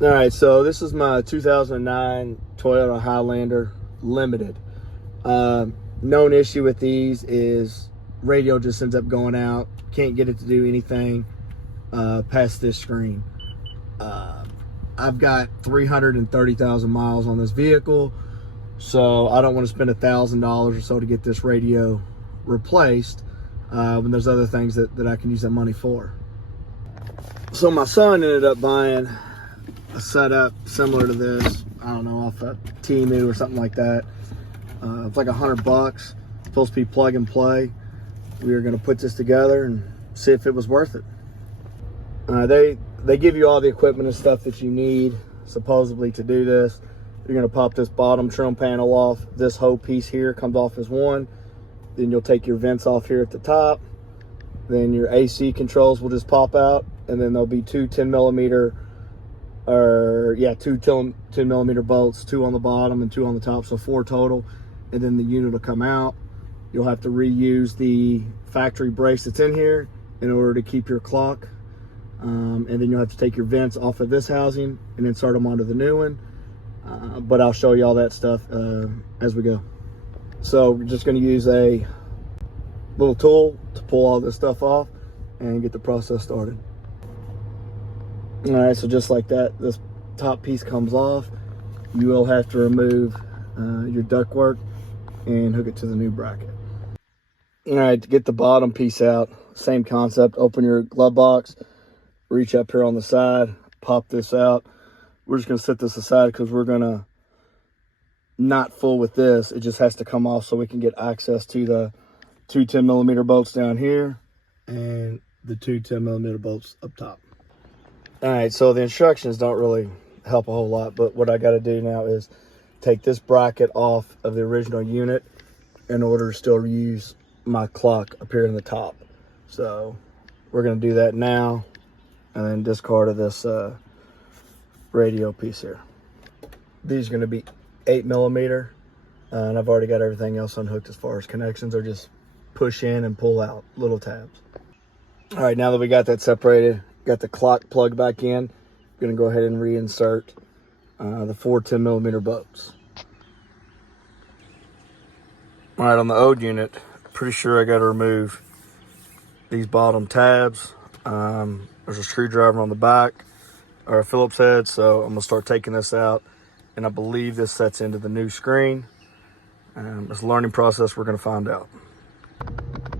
All right, so this is my 2009 Toyota Highlander Limited. Known issue with these is radio just ends up going out. Can't get it to do anything past this screen. I've got 330,000 miles on this vehicle, so I don't want to spend $1,000 or so to get this radio replaced when there's other things that I can use that money for. So my son ended up buying a setup similar to this, I don't know, off of Temu or something like that. It's like $100, supposed to be plug and play. We were going to put this together and see if it was worth it. They give you all the equipment and stuff that you need supposedly to do this. You're going to pop this bottom trim panel off. This whole piece here comes off as one. Then you'll take your vents off here at the top. Then your AC controls will just pop out, and then there'll be two 10 millimeter bolts, two on the bottom and two on the top, so 4 total. And then the unit will come out. You'll have to reuse the factory brace that's in here in order to keep your clock. And then you'll have to take your vents off of this housing and insert them onto the new one. But I'll show you all that stuff as we go. So we're just going to use a little tool to pull all this stuff off and get the process started. All right, so just like that, this top piece comes off. You will have to remove your ductwork and hook it to the new bracket. All right, to get the bottom piece out, same concept. Open your glove box, reach up here on the side, pop this out. We're just going to set this aside because we're going to not fool with this. It just has to come off so we can get access to the two 10 millimeter bolts down here and the two 10 millimeter bolts up top. All right, so the instructions don't really help a whole lot, but what I got to do now is take this bracket off of the original unit in order to still use my clock up here in the top. So we're going to do that now and then discard of this radio piece here. These are going to be 8 millimeter, and I've already got everything else unhooked as far as connections. They're just push in and pull out little tabs. All right, now that we got that separated, got the clock plugged back in, I'm going to go ahead and reinsert the 4 10 millimeter bolts. All right, on the old unit, pretty sure I got to remove these bottom tabs. There's a screwdriver on the back or a Phillips head, so I'm going to start taking this out, and I believe this sets into the new screen. It's a learning process. We're going to find out.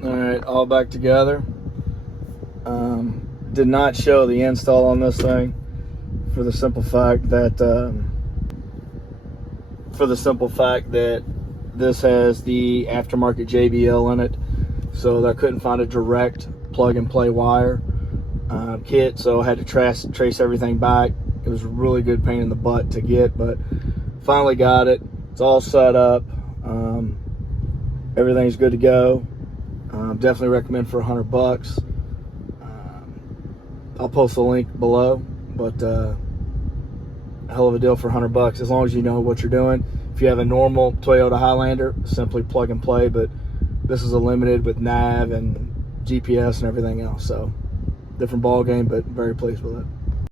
All right, all back together. Did not show the install on this thing for the simple fact that this has the aftermarket JBL in it, so I couldn't find a direct plug and play wire kit, so I had to trace everything back. It was a really good pain in the butt to get, but finally got it. It's all set up. Everything's good to go. Definitely recommend for $100. I'll post a link below, but a hell of a deal for $100 as long as you know what you're doing. If you have a normal Toyota Highlander, simply plug and play, but this is a limited with nav and GPS and everything else, so different ball game, but very pleased with it.